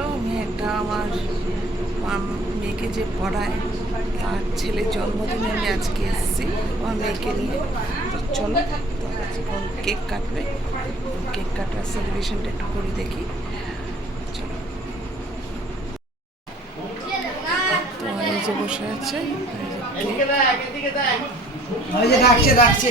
আমি একটা আমার মেয়েকে যে পড়ায়, তার ছেলের জন্মদিনে আমি আজকে এসেছি, আমার মেয়েকে নিয়ে। তো চলো কেক কাটবে। কেক কাটার সেলিব্রেশনটা একটু করে দেখি। চলো। তো যে বসে আছে ডাকছে ডাকছে।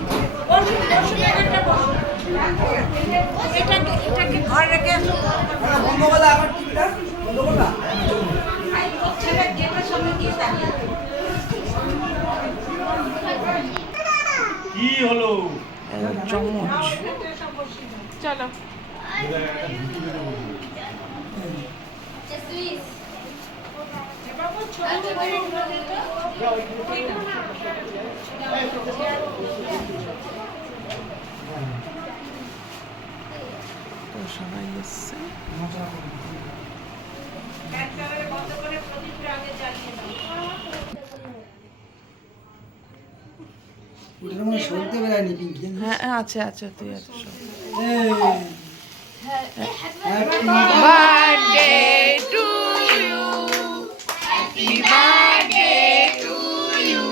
কি হলো এই চামচ চলো তো সবাই এসছে হ্যাঁ হ্যাঁ, আছে আছে তুই আছে সব happy birthday to you. Happy birthday to you.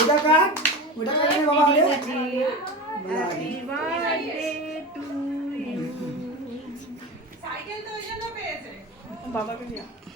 ওটা কাট ওটা কাট বাবা আরে বাবা দাঁড়িয়ে আছে একদম বডি তো বন্ধুদের দিয়ে দেবে এই এই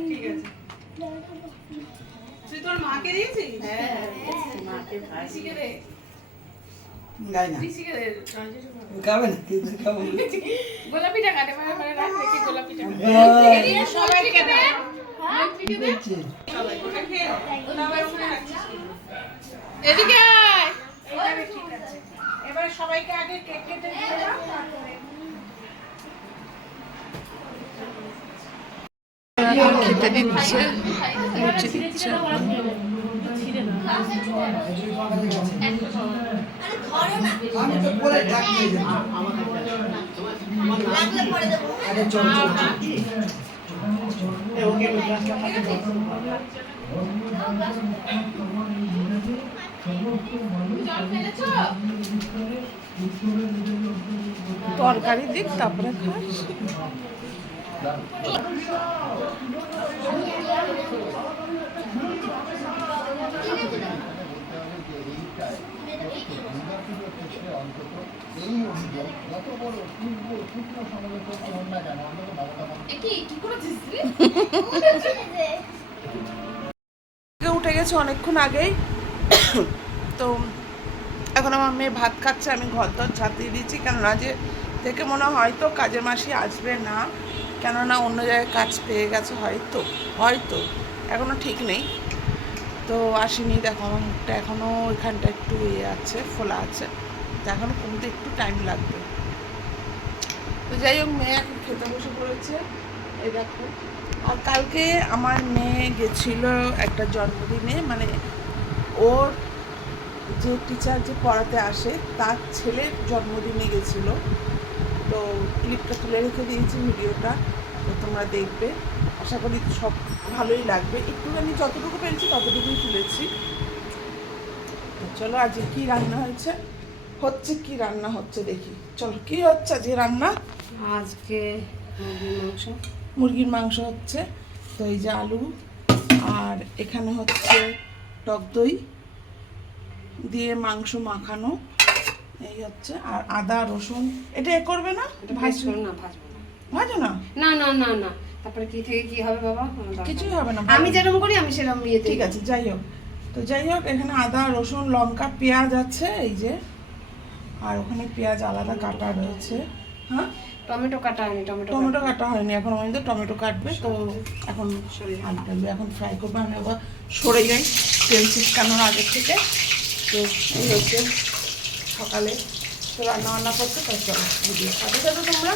ঠিক আছে। তুই তোর মাকে দিয়েছিস? হ্যাঁ মাকে গাই না না কিন্তু গোলাপিটা কাটে মানে মানে রাখ রেখে গোলাপিটা হ্যাঁ? সবাই কেন? এদিকে আয়। ঠিক আছে। এবার সবাইকে আগে কেক কেটে দিয়ে দাও তারপরে খেতে দিচ্ছে লুচি দিচ্ছে। তরকারি দিক তারপরে খাস উঠে গেছে অনেকক্ষণ আগেই। তো এখন আমার মেয়ে ভাত খাচ্ছে, আমি ঘর দর ঝাঁপ দিয়ে দিচ্ছি কেননা যে থেকে মনে হয় হয়তো কাজের মাসি আসবে না। কেননা অন্য জায়গায় কাজ পেয়ে গেছে হয়তো হয়তো। এখনও ঠিক নেই। তো আসেনি, দেখো মুখটা এখনও ওইখানটা একটু ইয়ে আছে, ফোলা আছে। তো এখনও কমতে একটু টাইম লাগবে। তো যাই হোক, মেয়ে এখন খেতে বসে পড়েছে, এই দেখো। আর কালকে আমার মেয়ে গেছিল একটা জন্মদিনে মানে ওর যে টিচার যে পড়াতে আসে, তার ছেলের জন্মদিনে গেছিল। তো ক্লিপটা তুলে রেখে দিয়েছি ভিডিওটা তো তোমরা দেখবে। আশা করি সব ভালোই লাগবে। একটুখানি যতটুকু পেরেছি ততটুকুই তুলেছি। তো চলো আজকে কি রান্না হয়েছে? হচ্ছে কি রান্না হচ্ছে দেখি। চলো কি হচ্ছে আজকে রান্না? আজকে মুরগির মাংস। মুরগির মাংস হচ্ছে তো এই যে আলু। আর এখানে হচ্ছে টক দই দিয়ে মাংস মাখানো। এই হচ্ছে আর আদা রসুন। এটা এ করবে না? ভাজবো? না ভাজবো না। ভাজো না? না না না না। তারপরে কি থেকে কি হবে বাবা? কিছুই হবে না আমি যেরকম করি আমি সেরকম ইয়ে ঠিক আছে যাই হোক। তো যাই হোক এখানে আদা রসুন লঙ্কা পেঁয়াজ আছে এই যে। আর ওখানে পেঁয়াজ আলাদা কাটা রয়েছে। হ্যাঁ? টমেটো কাটা হয়নি টমেটো টমেটো কাটা হয়নি এখন আমাদের টমেটো কাটবে তো এখন আলু এখন ফ্রাই করব আমি আবার সরে যাই তেল ছিটকানোর আগে থেকে। তো এই হচ্ছে সকালে তো রান্না বান্না করতে তাই চলো ভিডিও সাথে সাথে তোমরা